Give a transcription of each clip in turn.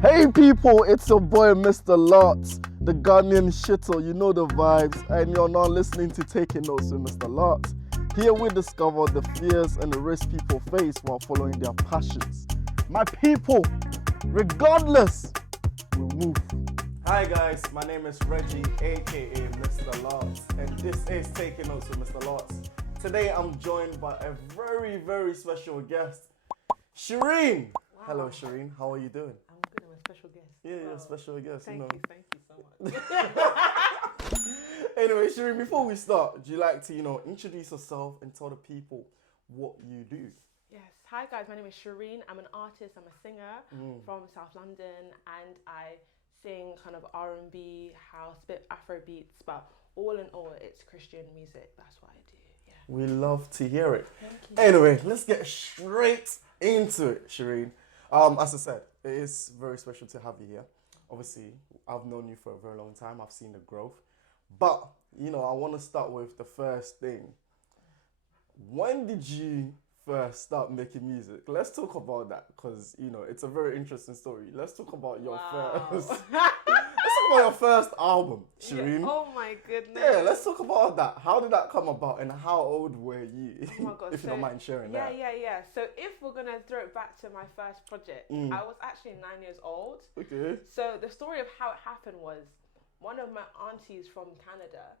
Hey people, it's your boy Mr. Lartz, the Ghanaian shitter, you know the vibes, and you're now listening to Taking Notes with Mr. Lartz. Here we discover the fears and the risks people face while following their passions. My people, regardless, we'll move. Hi guys, my name is Reggie, aka Mr. Lartz, and this is Taking Notes with Mr. Lartz. Today I'm joined by a very, very special guest, Sharyn. Wow. Hello Sharyn, how are you doing? I'm good, I'm a special guest. Yeah, you're a special guest. Thank you so much. Anyway, Sharyn, before we start, would you like to, introduce yourself and tell the people what you do? Yes, hi guys, my name is Sharyn. I'm an artist, I'm a singer from South London, and I sing kind of R&B, house, bit Afro beats, but all in all, it's Christian music. That's what I do, yeah. We love to hear it. Thank you. Anyway, let's get straight into it, Sharyn. As I said, it is very special to have you here. Obviously, I've known you for a very long time. I've seen the growth. But, I want to start with the first thing. When did you first start making music? Let's talk about that because, it's a very interesting story. Let's talk about your first album, Sharyn. Yeah. Oh my goodness. Yeah, let's talk about that. How did that come about and how old were you? Oh my God. If you don't mind sharing that. Yeah. So if we're going to throw it back to my first project, I was actually 9 years old. Okay. So the story of how it happened was one of my aunties from Canada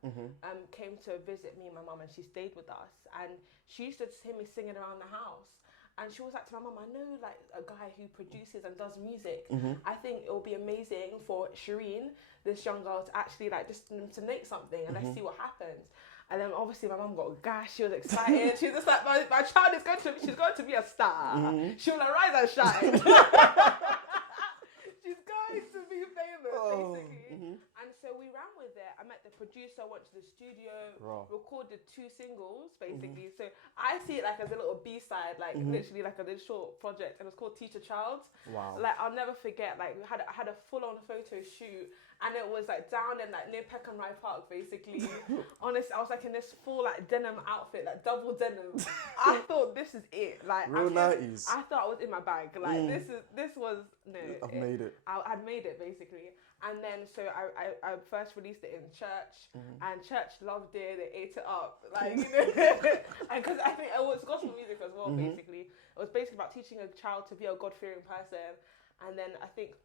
came to visit me and my mum, and she stayed with us. And she used to hear me singing around the house. And she was like to my mum, I know like a guy who produces and does music. I think it will be amazing for Sharyn, this young girl, to actually like just to make something and let's see what happens. And then obviously my mum got gash, she was excited. She was just like, my child is she's going to be a star. She will arise and shine. She's going to be famous, basically. And so we ran with it. I met the producer, went to the studio, recorded 2 singles, basically. So I see it like as a little B-side, like literally like a little short project, and it's called Teacher Child. Wow. Like I'll never forget, like we had a full-on photo shoot, and it was like down in like near Peckham Rye Park, basically. Honestly, I was like in this full like denim outfit, like double denim. I thought this is it. Like real 90s. I thought I was in my bag. Like this was no. I've made it. I'd made it basically. And then so I first released it in church, and church loved it. They ate it up, like and because I think it was gospel music as well. Basically, it was basically about teaching a child to be a God-fearing person. And then I think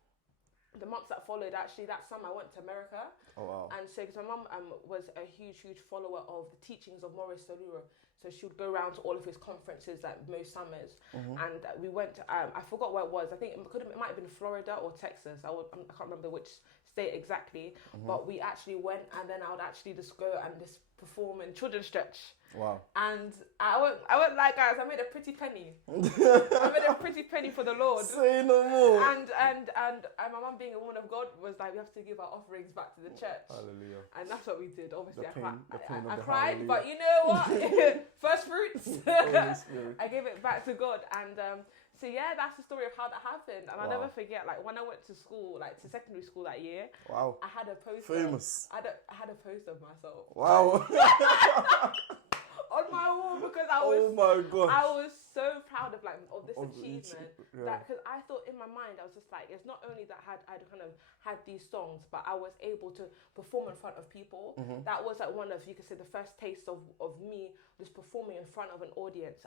the months that followed, actually, that summer I went to America. Oh wow! And so because my mum was a huge follower of the teachings of Maurice Soluro. So she would go around to all of his conferences like most summers, and we went. I forgot where it was. I think it might have been Florida or Texas. I can't remember which state exactly. But we actually went, and then I would actually just go and just perform in children's church. Wow! And I won't lie, guys. I made a pretty penny. I made a pretty penny for the Lord. Say no more. And my mum, being a woman of God, was like, we have to give our offerings back to the church. Hallelujah. And that's what we did. Obviously, I cried, hallelujah. but you know what? First fruits. I gave it back to God, and so yeah, that's the story of how that happened. And I'll never forget, like when I went to school, like to secondary school that year. Wow. I had a poster. Famous. I had a poster of myself. Wow. On my wall, because I was so proud of this achievement. That because I thought in my mind, I was just like, it's not only that I'd kind of had these songs, but I was able to perform in front of people. That was like one of, you could say, the first taste of me just performing in front of an audience,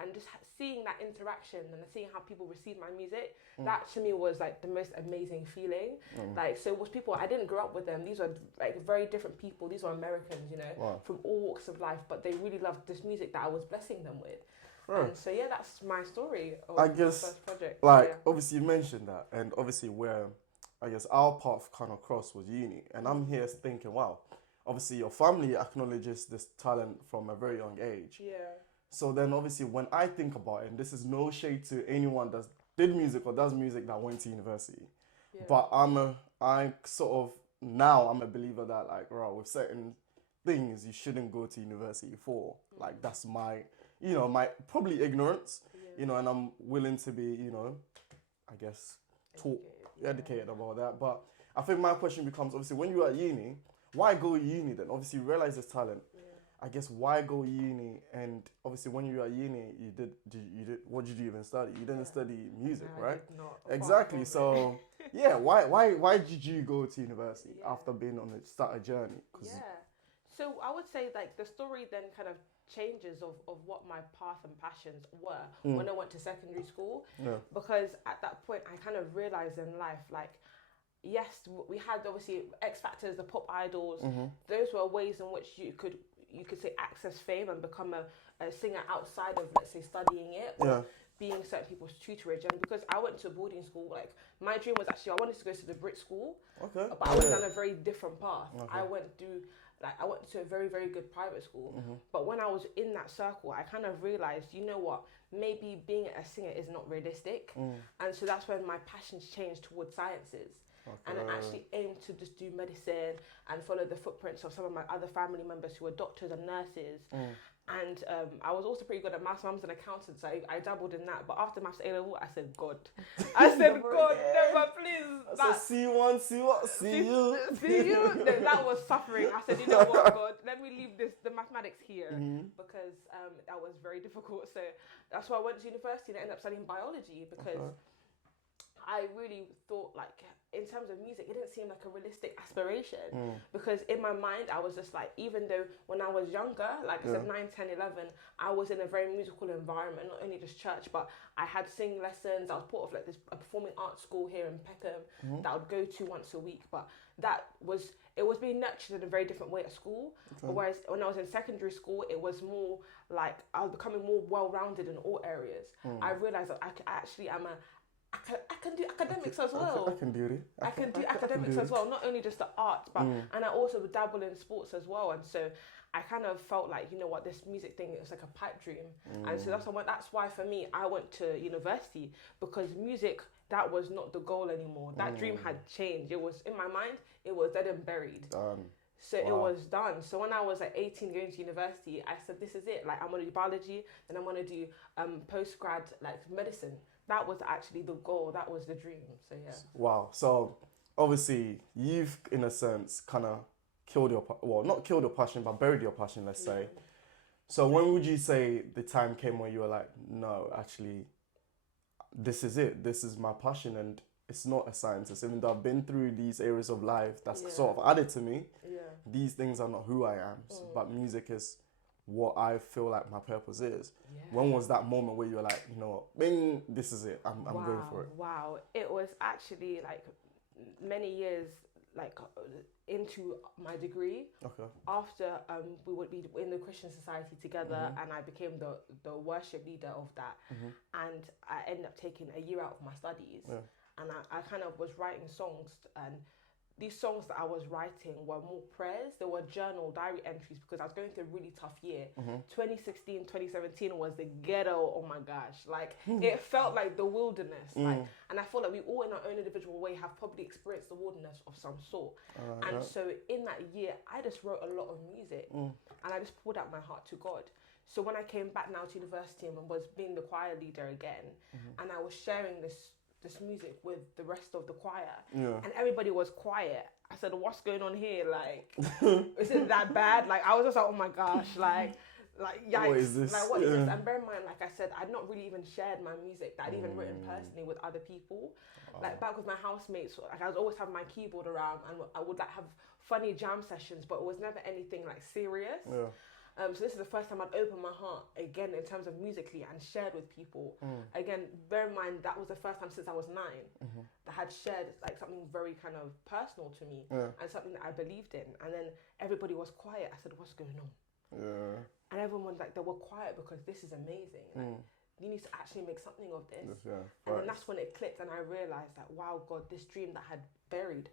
and just seeing that interaction and seeing how people receive my music. That to me was like the most amazing feeling. Like, so was people, I didn't grow up with them. These were like very different people. These were Americans, from all walks of life, but they really loved this music that I was blessing them with. And so yeah, that's my story of I guess, the first project. Obviously you mentioned that, and obviously where I guess our path kind of crossed was uni, and I'm here thinking, wow, obviously your family acknowledges this talent from a very young age. Yeah. So then obviously when I think about it, and this is no shade to anyone that did music or does music that went to university, but I'm a believer that like, with certain things you shouldn't go to university for. Like that's my, my probably ignorance, and I'm willing to be, I guess, educated about that. But I think my question becomes, obviously when you're at uni, why go uni then? Obviously you realize this talent. I guess why go uni? And obviously when you were at uni, you did what did you even study? You didn't study music, right? I did not. Exactly. So Yeah, why did you go to university after being on a journey? So I would say like the story then kind of changes of what my path and passions were when I went to secondary school. Because at that point I kind of realized in life, like, yes, we had obviously X Factors, the pop idols. Those were ways in which you could say access fame and become a singer outside of, let's say, studying it or being certain people's tutorage. And because I went to a boarding school, like my dream was actually I wanted to go to the Brit school, but I went down a very different path. I went to a very, very good private school, but when I was in that circle, I kind of realized, you know what, maybe being a singer is not realistic, and so that's when my passions changed towards sciences. And I actually aimed to just do medicine and follow the footprints of some of my other family members who were doctors and nurses. And I was also pretty good at maths. Mum's an accountant, so I dabbled in that. But after maths A-level, I said, God. I said, God, never, please. I said, C1, see you. See you? No, that was suffering. I said, you know what, God, let me leave the mathematics here because that was very difficult. So that's why I went to university and I ended up studying biology because I really thought, like, in terms of music, it didn't seem like a realistic aspiration because in my mind, I was just like, even though when I was younger, like I said, 9, 10, 11, I was in a very musical environment, not only just church, but I had singing lessons. I was part of like a performing arts school here in Peckham that I would go to once a week, but it was being nurtured in a very different way at school. Whereas when I was in secondary school, it was more like I was becoming more well-rounded in all areas. I realized that I actually am I can do academics as well. I can do it. I can do academics as well, not only just the arts, but and I also dabble in sports as well. And so I kind of felt like, you know what, this music thing is like a pipe dream. And so that's why for me, I went to university because music, that was not the goal anymore. That dream had changed. It was in my mind, it was dead and buried. So it was done. So when I was like 18 going to university, I said, this is it. Like I'm gonna do biology, then I'm gonna do post-grad like medicine. That was actually the goal. That was the dream. So yeah. Wow. So obviously you've, in a sense, kind of not killed your passion, but buried your passion, let's say. So when would you say the time came where you were like, no, actually, this is it. This is my passion, and it's not a scientist. Even though I've been through these areas of life that's sort of added to me, these things are not who I am. But music is what I feel like my purpose is. When was that moment where you were like, you know what, bing, this is it, I'm going for it? Wow, it was actually like many years like into my degree. After we would be in the Christian Society together and I became the worship leader of that, and I ended up taking a year out of my studies and I kind of was writing songs, and these songs that I was writing were more prayers. They were journal diary entries because I was going through a really tough year. 2016, 2017 was the ghetto. Oh my gosh. Like it felt like the wilderness. Like, and I feel like we all in our own individual way have probably experienced the wilderness of some sort. And so in that year, I just wrote a lot of music and I just poured out my heart to God. So when I came back now to university and was being the choir leader again, and I was sharing this music with the rest of the choir and everybody was quiet, I said, what's going on here? Like, is it that bad? Like, I was just like, oh my gosh, like yikes. What is this? Like, what is this? And bear in mind, like I said, I'd not really even shared my music that I'd even written personally with other people. Like back with my housemates, like I was always having my keyboard around and I would like have funny jam sessions, but it was never anything like serious. So this is the first time I'd opened my heart again in terms of musically and shared with people. Again, bear in mind that was the first time since I was 9 that I had shared like something very kind of personal to me and something that I believed in. And then everybody was quiet. I said, what's going on? And everyone was like, they were quiet because this is amazing. Like, you need to actually make something of this. And then that's when it clicked and I realized that, wow, God, this dream that I had buried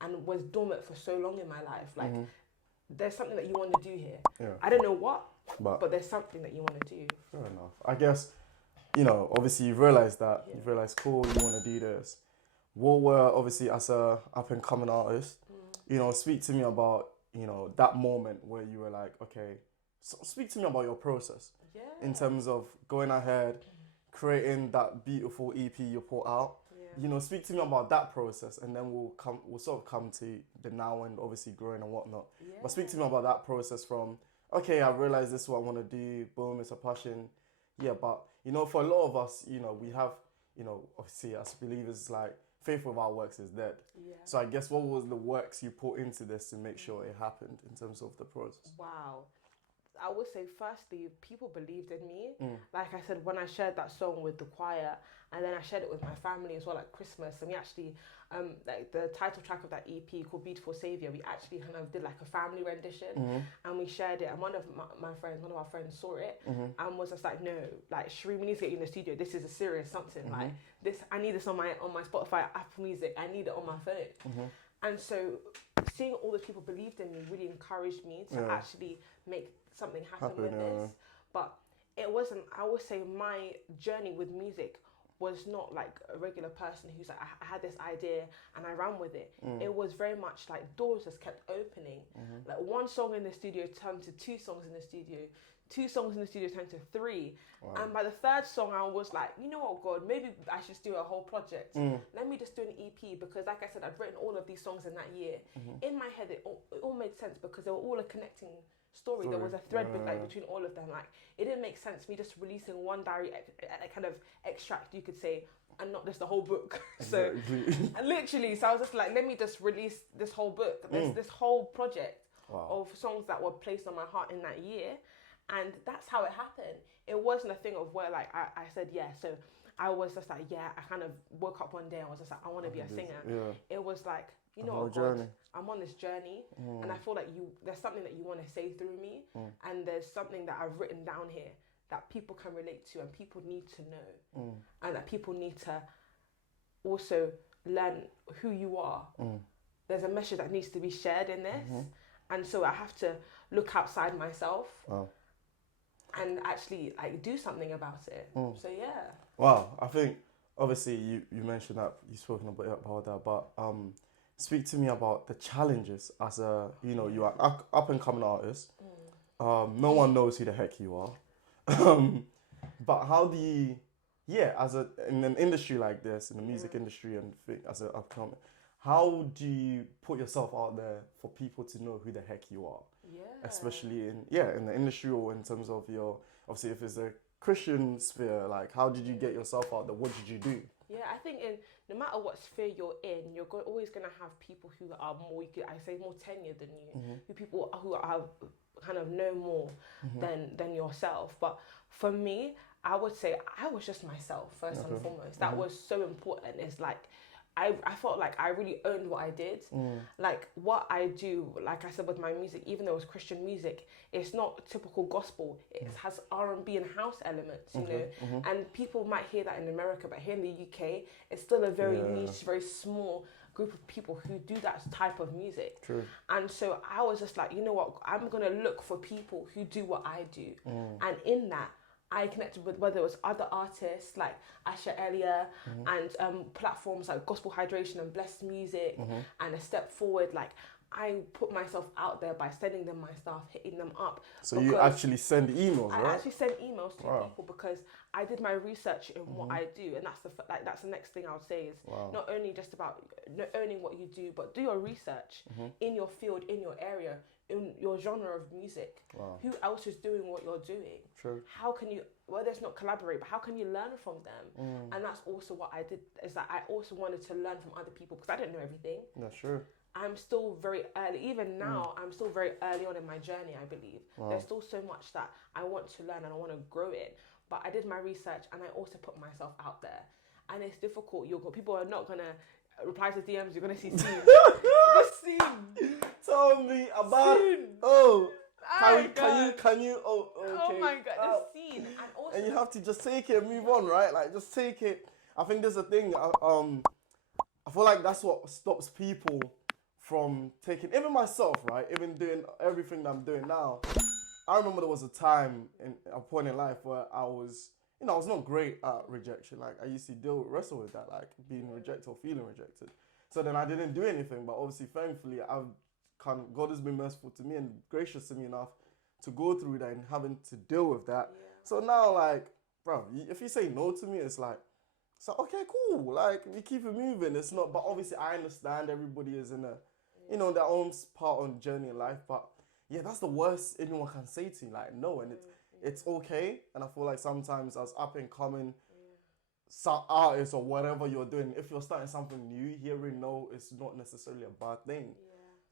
and was dormant for so long in my life, like there's something that you want to do here. I don't know what, but there's something that you want to do. Fair enough. I guess, you know, obviously you've realised that. You've realised, cool, you want to do this. What were, obviously, as a up-and-coming artist, you know, speak to me about, you know, that moment where you were like, okay, so speak to me about your process. In terms of going ahead, creating that beautiful EP you put out. You know, speak to me about that process, and then we'll sort of come to the now and obviously growing and whatnot. But speak to me about that process from, okay, I realized this is what I want to do, boom, it's a passion. But, you know, for a lot of us, you know, we have, you know, obviously as believers, like faith without works is dead. Yeah. So I guess what was the works you put into this to make sure it happened in terms of the process? Wow. I would say, firstly, people believed in me. Like I said, when I shared that song with the choir, and then I shared it with my family as well at Christmas, and we actually, like the title track of that EP called Beautiful Saviour, we actually kind of did like a family rendition, and we shared it, and one of our friends saw it, and was just like, no, like, Sharyn, we need to get you in the studio, this is a serious something, like, this, I need this on my Spotify, Apple Music, I need it on my phone. And so seeing all the people believed in me really encouraged me to actually make something happen with this. But it wasn't, I would say my journey with music was not like a regular person who's like, I had this idea and I ran with it. It was very much like doors just kept opening. Like one song in the studio turned to 2 songs in the studio. 2 songs in the studio turned to 3. Wow. And by the 3rd song, I was like, you know what, God, maybe I should do a whole project. Let me just do an EP, because like I said, I'd written all of these songs in that year. In my head, it all made sense because they were all a connecting story. There was a thread between all of them. Like, it didn't make sense me just releasing one diary kind of extract, you could say, and not just the whole book. Exactly. So and literally, so I was just like, let me just release this whole book, this whole project of songs that were placed on my heart in that year. And that's how it happened. It wasn't a thing of where like I said yeah. So I was just like, yeah, I kind of woke up one day and was just like, I want to be a singer. Yeah. It was like, you know what, God, I'm on this journey, and I feel like there's something that you want to say through me, and there's something that I've written down here that people can relate to and people need to know, and that people need to also learn who you are. There's a message that needs to be shared in this, and so I have to look outside myself. And actually like do something about it. So yeah. Wow, I think obviously you mentioned that you've spoken a bit about that, but speak to me about the challenges as a, you know, you are up and coming artist. No one knows who the heck you are. But how do you, in an industry like this, in the music industry and as an upcoming, how do you put yourself out there for people to know who the heck you are? Yeah. Especially in the industry, or in terms of your, obviously if it's a Christian sphere, like how did you get yourself out there? What did you do? Yeah, I think no matter what sphere you're in, you're always going to have people who are more, more tenured than you, who people who have kind of know more than yourself. But for me, I would say I was just myself first and foremost. That was so important. It's like, I felt like I really owned what I did. Like what I do, like I said with my music, even though it's Christian music, it's not typical gospel. It has R&B and house elements, you know. And people might hear that in America, but here in the UK, it's still a very niche, very small group of people who do that type of music. True. And so I was just like, you know what, I'm gonna look for people who do what I do. And in that, I connected with whether it was other artists like Asha Elia and platforms like Gospel Hydration and Blessed Music and A Step Forward. Like I put myself out there by sending them my stuff, hitting them up. So you actually send emails, right? I actually send emails to people because I did my research in what I do, and that's the next thing I would say is not only just about owning what you do, but do your research in your field, in your area, in your genre of music. Who else is doing what you're doing? True. How can you, whether it's not collaborate, but how can you learn from them? And that's also what I did, is that I also wanted to learn from other people because I didn't know everything. That's true. I'm still very early, even now, I'm still very early on in my journey, I believe. There's still so much that I want to learn and I want to grow it. But I did my research and I also put myself out there. And it's difficult. People are not going to reply to DMs. You're going to see Scene. Just Scene. Tell me about Scene. Oh. Can you? Oh, okay. Oh my God, the Scene. And also, and you have to just take it and move on, right? Like, just take it. I think there's a thing. I feel like that's what stops people from taking, even myself, right? Even doing everything that I'm doing now. I remember there was a time, a point in life where I was not great at rejection. Like, I used to wrestle with that, like being rejected or feeling rejected. So then I didn't do anything, but obviously, thankfully, God has been merciful to me and gracious to me enough to go through that and having to deal with that. Yeah. So now, like, bro, if you say no to me, it's like, okay, cool. Like, we keep it moving. It's not, but obviously, I understand everybody is in their own part on journey in life. But yeah, that's the worst anyone can say to you. Like, no, and it's okay. And I feel like sometimes as up and coming, some artist or whatever you're doing, if you're starting something new, hearing no is not necessarily a bad thing. Yeah.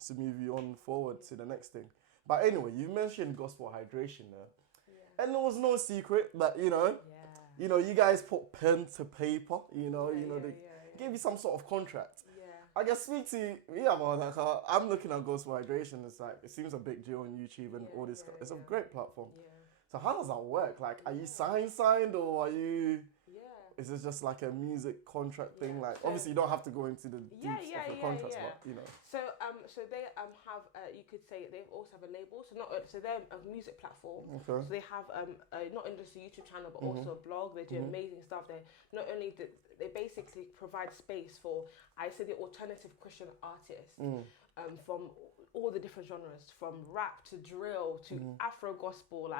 To move you on forward to the next thing. But anyway, you mentioned gospel hydration there. Yeah. And there was no secret that, Yeah. you guys put pen to paper, they Yeah. gave you some sort of contract. Yeah. I guess speak to me about like I'm looking at gospel hydration. It's like it seems a big deal on YouTube and all this. It's a great platform. Yeah. So how does that work? Like, are you signed or are you? Yeah. Is it just like a music contract thing? Like, So, obviously you don't have to go into the deeps of the contracts, but So they have you could say they also have a label. So they're a music platform. Okay. So they have not just a YouTube channel but also a blog. They do amazing stuff. They not only they basically provide space for the alternative Christian artists from all the different genres, from rap to drill to Afro gospel,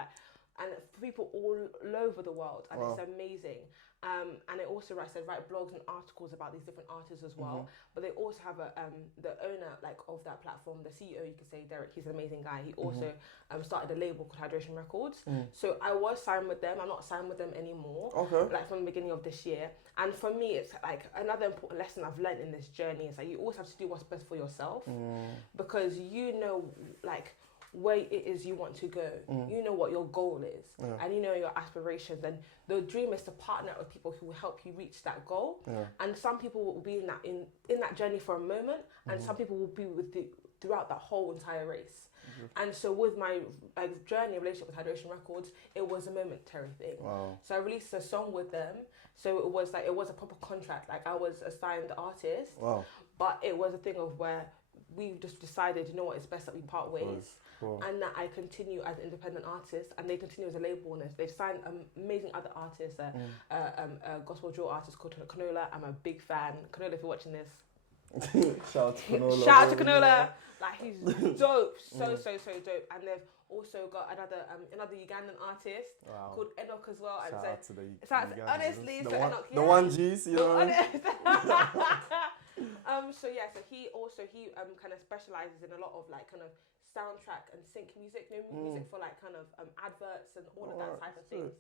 and people all over the world, and it's amazing. And they also write blogs and articles about these different artists as well. But they also have the owner of that platform, the CEO, you could say, Derek. He's an amazing guy. He also started a label called Hydration Records. So I was signed with them. I'm not signed with them anymore. Okay. From the beginning of this year. And for me, it's another important lesson I've learned in this journey is you always have to do what's best for yourself, because where it is you want to go. You know what your goal is, and you know your aspirations, and the dream is to partner with people who will help you reach that goal. And some people will be in that journey for a moment, and some people will be with you throughout that whole entire race. And so with my journey relationship with Hydration Records, it was a momentary thing. So I released a song with them. So it was a proper contract. I was a signed artist, but it was a thing of where we just decided, you know what, it's best that we part ways. And that I continue as an independent artist, and they continue as a label owners. They've signed amazing other artists, a gospel drill artist called Canola. I'm a big fan. Canola, if you're watching this, shout out to Canola. Shout out to Canola. He's dope, so dope. And they've also got another Ugandan artist called Enoch as well. Shout out to the Ugandans. Honestly, Enoch, the one G's, So he kind of specializes in a lot of soundtrack and sync music, music for adverts and all of that type of things.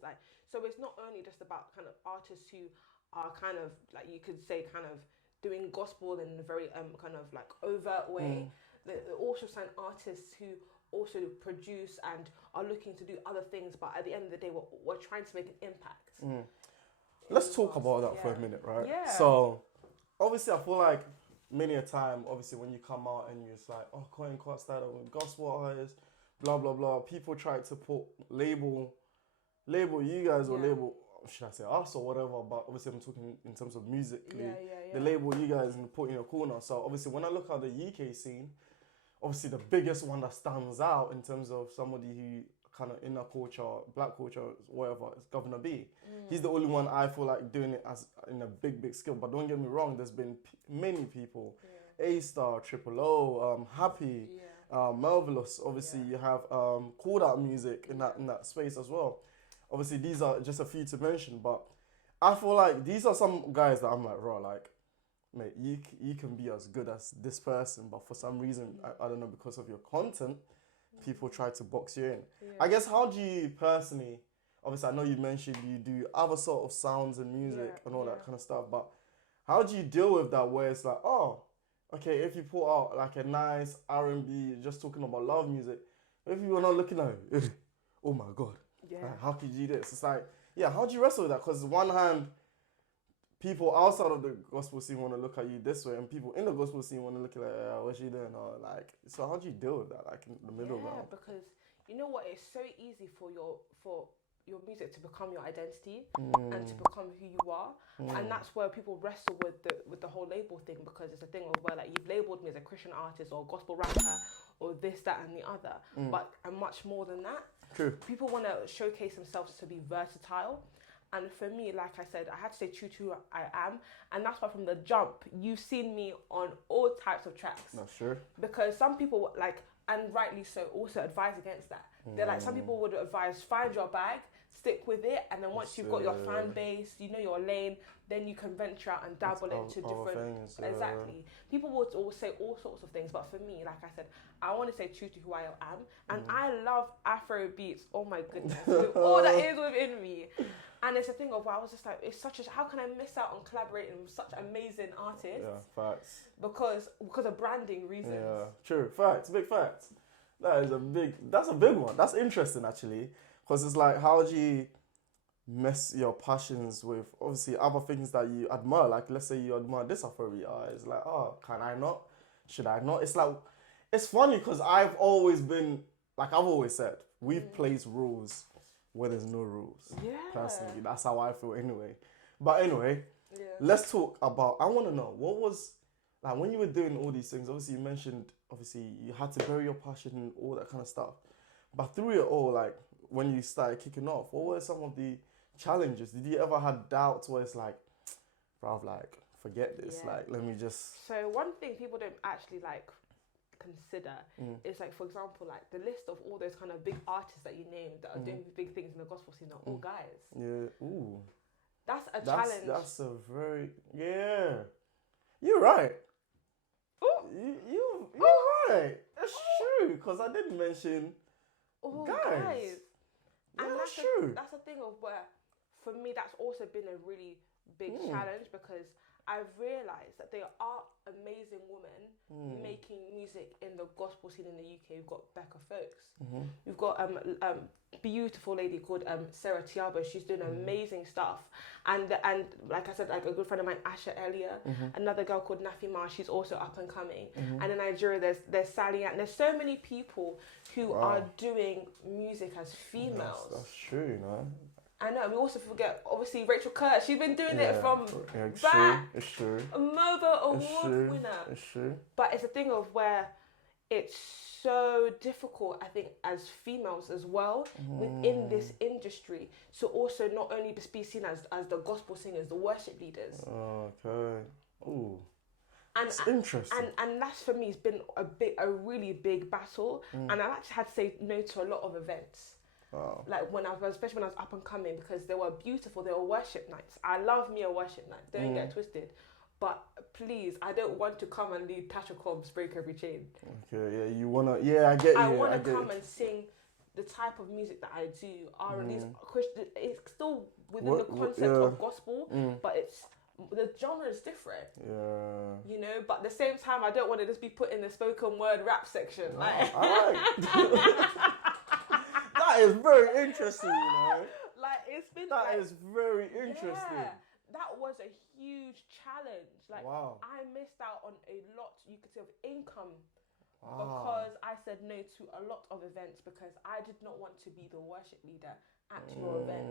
So it's not only just about kind of artists who are kind of you could say kind of doing gospel in a very kind of overt way. They also sign artists who also produce and are looking to do other things, but at the end of the day, we're trying to make an impact. Let's talk about that for a minute, right? Yeah. So obviously, I feel like many a time, obviously, when you come out and you're just Coin Quad started with gospel artists, blah, blah, blah. People try to label you guys or label, should I say us or whatever, but obviously I'm talking in terms of musically. They label you guys and put in a corner. So obviously when I look at the UK scene, obviously the biggest one that stands out in terms of somebody who kind of inner culture, black culture, whatever, is Governor B. He's the only one I feel like doing it as in a big skill. But don't get me wrong, there's been many people. A-Star, Triple O, Happy, Melvillous. Obviously you have Called Out Music in that space as well. Obviously these are just a few to mention, but I feel like these are some guys that I'm mate, you can be as good as this person, but for some reason, I don't know, because of your content, people try to box you in. I guess, how do you personally, obviously I know you mentioned you do other sort of sounds and music and all that kind of stuff, but how do you deal with that where it's okay, if you put out a nice R&B, just talking about love music, if you were not looking at it, oh my God, how could you do this? It's how do you wrestle with that? Because one hand, people outside of the gospel scene want to look at you this way, and people in the gospel scene want to look at what's she doing? Or so how do you deal with that? In the middle of that? Yeah, because you know what? It's so easy for your music to become your identity and to become who you are, and that's where people wrestle with the whole label thing, because it's a thing of where you've labeled me as a Christian artist or gospel rapper or this, that, and the other, but I'm much more than that. True. People want to showcase themselves to be versatile. And for me, like I said, I had to stay true to who I am. And that's why from the jump, you've seen me on all types of tracks. That's true. Because some people, and rightly so, also advise against that. They're some people would advise, find your bag, stick with it. And then once you've got your fan base, you know your lane, then you can venture out and dabble into different things. Exactly. People would always say all sorts of things. But for me, like I said, I want to stay true to who I am. And I love Afro beats. Oh my goodness. All that is within me. And it's a thing of, I was just like, it's such a, how can I miss out on collaborating with such amazing artists? Yeah, facts. Because of branding reasons. Yeah, true. Facts, big facts. That's a big one. That's interesting, actually. Because it's like, how do you mess your passions with, obviously, other things that you admire? Like, let's say you admire this Afrobeat artist. Like, oh, can I not? Should I not? It's like, it's funny because I've always been, like I've always said, we've placed rules where there's no rules. Yeah. Personally, that's how I feel anyway. But anyway, Yeah. let's talk about, I want to know, what was, like when you were doing all these things, obviously you mentioned, obviously you had to bury your passion and all that kind of stuff. But through it all, like when you started kicking off, what were some of the challenges? Did you ever have doubts where it's like, bruv, like, forget this, like, let me just... So one thing people don't actually like consider is like, for example, like the list of all those kind of big artists that you named that are doing big things in the gospel scene are all guys. Yeah, ooh. That's a challenge. That's a very... Yeah. You're right. You're right. That's true, because I didn't mention guys. And yeah, that's true. That's the thing of where, for me, that's also been a really big challenge, because I've realised that there are amazing women making music in the gospel scene in the UK. We've got Becca Folks. We've got a beautiful lady called Sarah Tiabo. She's doing amazing stuff. And like I said, like a good friend of mine, Asha Elia, another girl called Nafi Ma, she's also up and coming. And in Nigeria, there's Sally, and there's so many people who are doing music as females. That's true, you know. I know, and we also forget, obviously, Rachel Kurt. She's been doing it from It's true. a MOVA award winner. It's true. But it's a thing of where it's so difficult, I think, as females as well, within this industry, to also not only be seen as the gospel singers, the worship leaders. Okay. Ooh. And it's interesting. And that's, for me, has been a really big battle. And I've actually had to say no to a lot of events. Wow. Like especially when I was up and coming, because they were beautiful. They were worship nights. I love me a worship night. Don't get twisted. But please, I don't want to come and lead Tasha Cobbs Break Every Chain. Okay, yeah, you wanna, I get you. I wanna come and sing the type of music that I do. R&B's Christian. It's still within the concept of gospel, but the genre is different. Yeah. You know, but at the same time, I don't want to just be put in the spoken word rap section. Like. That is very interesting, you know. Like, it's been That is very interesting. Yeah, that was a huge challenge. Like, I missed out on a lot, you could say, of income because I said no to a lot of events, because I did not want to be the worship leader at your event.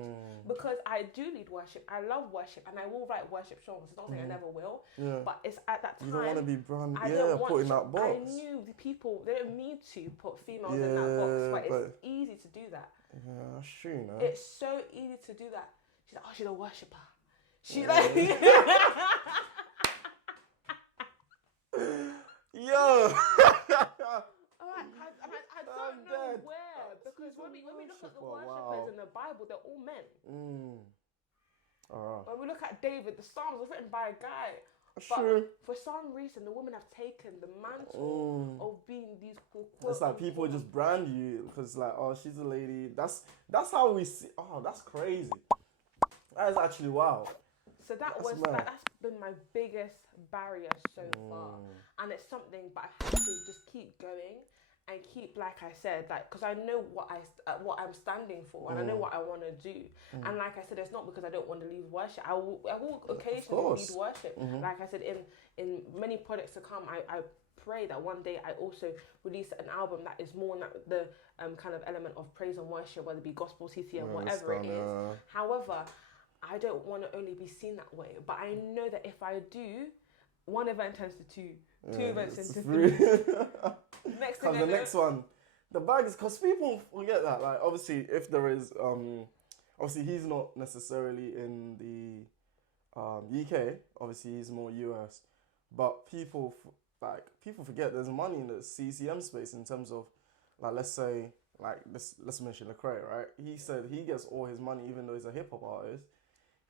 Because I do lead worship, I love worship, and I will write worship songs. It's not saying I never will, but it's at that time. You don't want to be put in that box. I knew the people, they don't need to put females in that box, but it's easy to do that. Yeah, that's true, no? It's so easy to do that. She's like, oh, she's a worshipper. She's like... Yo! I don't know where, because when we look at the worshippers in the Bible, they're all men. When we look at David, the Psalms were written by a guy. But for some reason, the women have taken the mantle of being these quote. It's like people just brand you because, like, oh, she's a lady. That's how we see. Oh, that's crazy. That is actually wild. So that's been my biggest barrier so far, and it's something. But I have to just keep going and keep, like I said, like, because I know what I'm standing for, and I know what I want to do. And like I said, it's not because I don't want to lead worship. I will occasionally lead worship. Like I said, in many projects to come, I pray that one day I also release an album that is more in the kind of element of praise and worship, whether it be gospel, CCM, whatever it is. However, I don't want to only be seen that way, but I know that if I do, one event turns to two events into three. Next thing the next one, the bag is, because people forget that, like, obviously if there is obviously he's not necessarily in the UK, obviously he's more US, but people forget there's money in the CCM space in terms of, like, let's say, like, let's mention Lecrae, right? He said he gets all his money, even though he's a hip hop artist,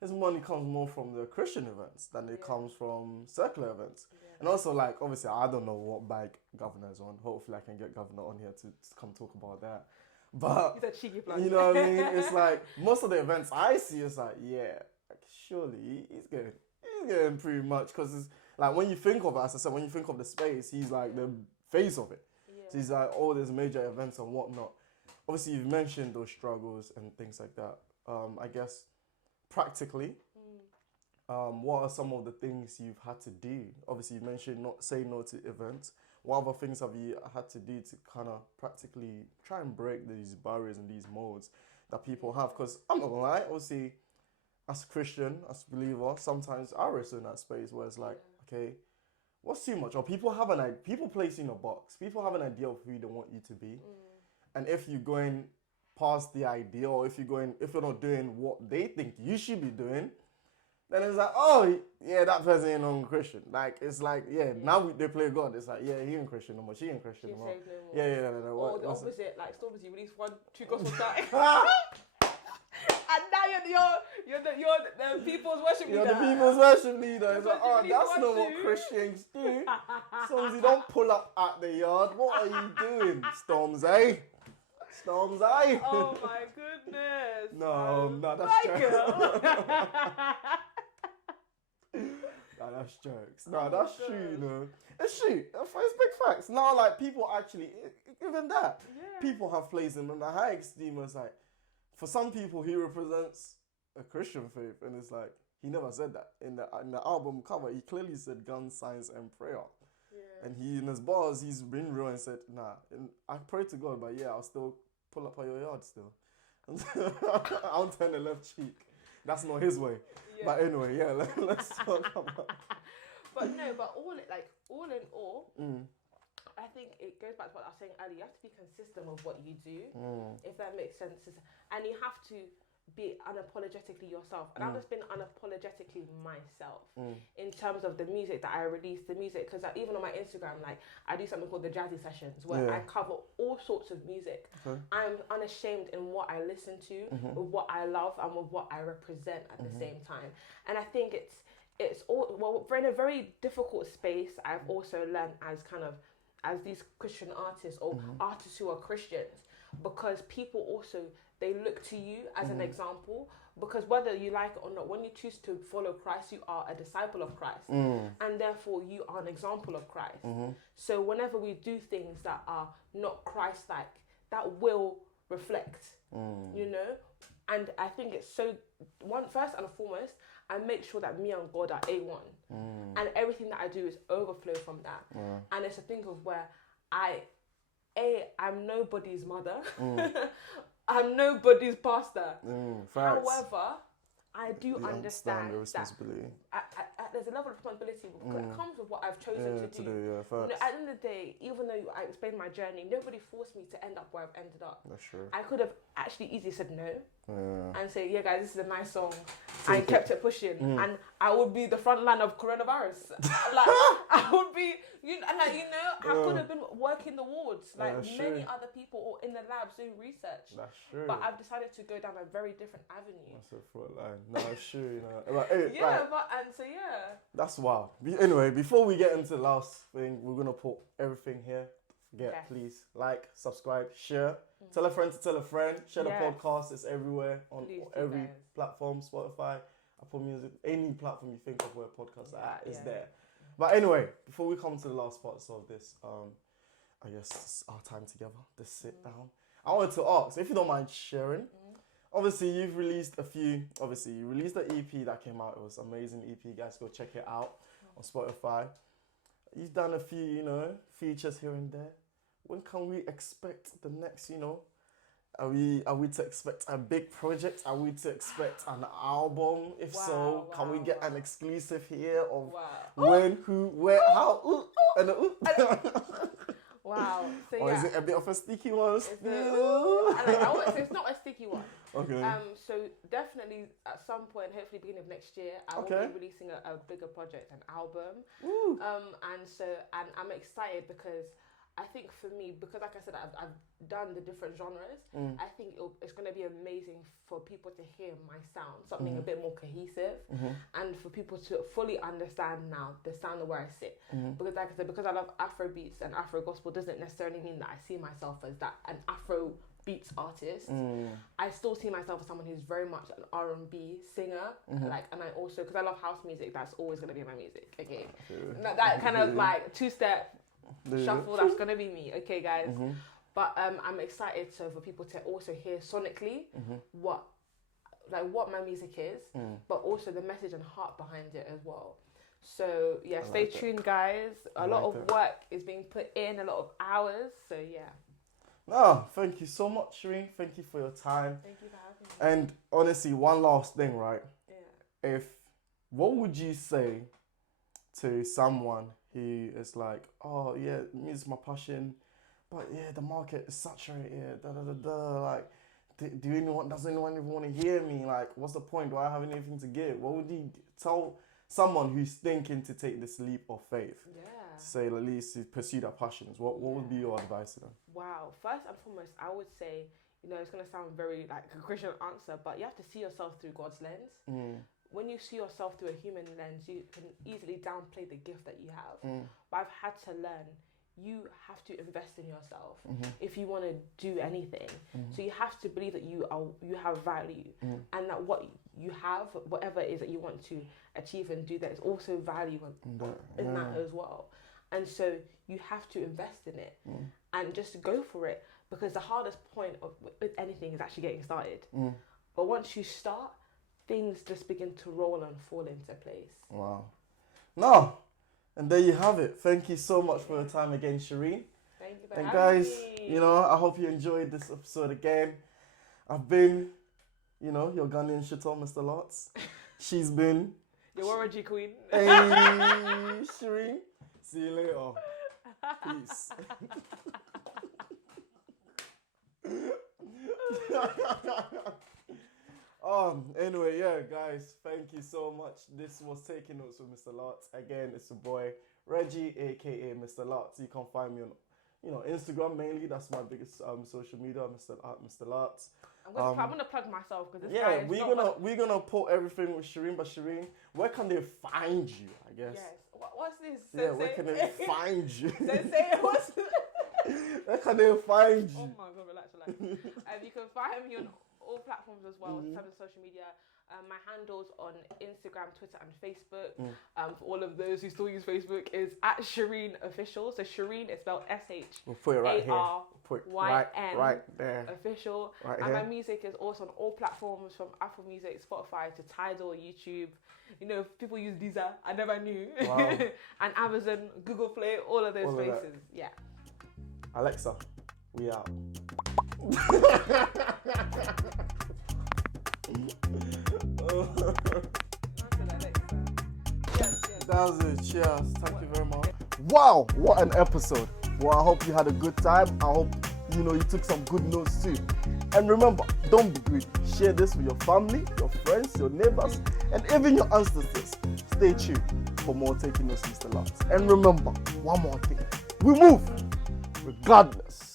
his money comes more from the Christian events than it comes from secular events. And also, like, obviously, I don't know what bag Governor is on. Hopefully, I can get Governor on here to come talk about that. But He's a cheeky plug. you know what I mean? It's like most of the events I see, it's like, yeah, like, surely he's getting pretty much, because it's like when you think of it, as I said, when you think of the space, he's like the face of it. Yeah. So he's like all these major events and whatnot. Obviously, you've mentioned those struggles and things like that. I guess practically, what are some of the things you've had to do? Obviously, you mentioned not say no to events. What other things have you had to do to kind of practically try and break these barriers and these molds that people have? Because I'm not gonna lie, obviously, as a Christian, as a believer, sometimes I wrestle in that space where it's like, okay, what's too much? Or people place you in a box. People have an idea of who they want you to be, and if you're going past the idea, or if you're not doing what they think you should be doing, then it's like, oh, yeah, that person ain't no Christian. Like, it's like, now they play God. It's like, yeah, he ain't Christian no more. She ain't Christian no more. No. Or the opposite, like Stormzy, you release 2 gospel songs. And now you're the people's worship leader. You're the people's worship leader. It's like, oh, that's not what Christians do. Stormzy, don't pull up at the yard. What are you doing, Stormzy? Stormzy. Oh my goodness. No, that's jokes. That's jokes. No, that's true, you know. It's true. It's big facts. Now, like, people actually, even that, people have placed him in the high esteem. It's like, for some people, he represents a Christian faith, and it's like, he never said that. In the album cover, he clearly said gun, science, and prayer. Yeah. And he, in his bars, he's been real and said, nah, I pray to God, but I'll still pull up on your yard still. I'll turn the left cheek. That's not his way. Yeah. But anyway, let's talk about. But all in all, I think it goes back to what I was saying earlier. You have to be consistent with what you do, if that makes sense. And you have to be unapologetically yourself. And I've just been unapologetically myself in terms of the music that I release, because even on my Instagram, like, I do something called the Jazzy Sessions, where I cover all sorts of music. Okay. I'm unashamed in what I listen to, with what I love, and with what I represent at the same time. And I think it's all, well, we're in a very difficult space. I've also learned as these Christian artists, or artists who are Christians, because people also, they look to you as an example, because whether you like it or not, when you choose to follow Christ, you are a disciple of Christ, and therefore you are an example of Christ. So whenever we do things that are not Christ-like, that will reflect, you know. And I think it's first and foremost, I make sure that me and God are A1, and everything that I do is overflow from that. And it's a thing of where I'm nobody's mother. I'm nobody's pastor. However, I do understand the responsibility. that there's a level of responsibility because it comes with what I've chosen to do. You know, at the end of the day, even though I explained my journey, nobody forced me to end up where I've ended up. That's true. I could have actually easily said no and say, yeah, guys, this is a nice song. I kept it pushing, and I would be the front line of coronavirus. Like, I would be, I could have been working the wards like many other people, or in the labs doing research. That's true. But I've decided to go down a very different avenue. That's a front line. No, it's true. That's wild. Anyway, before we get into the last thing, we're gonna put everything here. Please like, subscribe, share. Tell a friend to tell a friend. Share the podcast. It's everywhere on every platform, Spotify, Apple Music, any platform you think of where podcasts are at is there. But anyway, before we come to the last parts of this, I guess it's our time together. Just sit down. I wanted to ask, if you don't mind sharing, obviously you've released you released the EP that came out. It was an amazing EP. Guys, go check it out on Spotify. You've done a few, features here and there. When can we expect the next, Are we to expect a big project? Are we to expect an album? If so, can we get an exclusive here of when, who, where, how, and Wow. So or is it a bit of a sticky one? It's not a sticky one. Okay. So definitely at some point, hopefully beginning of next year, I will be releasing a bigger project, an album. And I'm excited because I think for me, because like I said, I've done the different genres, I think it's going to be amazing for people to hear my sound, something a bit more cohesive, and for people to fully understand now the sound of where I sit. Because like I said, because I love Afro beats and Afro gospel doesn't necessarily mean that I see myself as an Afro beats artist. I still see myself as someone who's very much an R&B singer, like, and I also, because I love house music, that's always gonna be my music. Okay, that kind of like two-step shuffle, that's gonna be me. Okay, guys. But I'm excited for people to also hear sonically what my music is, but also the message and heart behind it as well. So yeah, stay tuned, guys. A lot of work is being put in, a lot of hours. So yeah. No, thank you so much, Sharyn. Thank you for your time. Thank you for having me. And honestly, one last thing, right? Yeah. What would you say to someone who is like, oh yeah, music's my passion, but yeah, the market is saturated, like, does anyone even want to hear me? Like, what's the point? Do I have anything to give? What would you tell someone who's thinking to take this leap of faith? Yeah. To say, at least, to pursue their passions. What would be your advice to them? Wow. First and foremost, I would say, it's going to sound very like a Christian answer, but you have to see yourself through God's lens. When you see yourself through a human lens, you can easily downplay the gift that you have. But I've had to learn, you have to invest in yourself if you want to do anything. So you have to believe that you have value, and that what you have, whatever it is that you want to achieve and do, there is also value in that as well. And so you have to invest in it and just go for it, because the hardest point with anything is actually getting started. But once you start, things just begin to roll and fall into place. Wow. No. And there you have it. Thank you so much for your time again, Sharyn. Thank you for and having guys, me. I hope you enjoyed this episode again. I've been, your Ghanaian shitter, Mr. Lartz. She's been your Warranty Queen. Hey, Sharyn. See you later. Peace. Anyway, yeah, guys, thank you so much. This was Taking Notes with Mr. Lartz. Again, it's your boy Reggie, aka Mr. Lartz. You can find me on, Instagram mainly. That's my biggest social media, Mr. Lartz. I'm gonna plug myself because this guy is we're gonna put everything with Sharyn. But Sharyn, where can they find you? I guess. Yes. What's this? Where can they find you? What's Where can they find you? Oh my God, relax. You can find me on all platforms as well, in terms of social media. My handles on Instagram, Twitter, and Facebook, for all of those who still use Facebook, is @Sharyn Official. So Sharyn is spelled SHARYN. We'll put it right here. Put right there. Official. Right and here. my music is also on all platforms, from Apple Music, Spotify to Tidal, YouTube. People use Deezer. I never knew. Wow. And Amazon, Google Play, all of those places. Yeah. Alexa, we out. That was it. Cheers. Thank you very much. Wow, what an episode. Well, I hope you had a good time. I hope you took some good notes too. And remember, don't be greedy. Share this with your family, your friends, your neighbors, and even your ancestors. Stay tuned for more Taking Notes, Mr. Lartz. And remember, one more thing. We move regardless.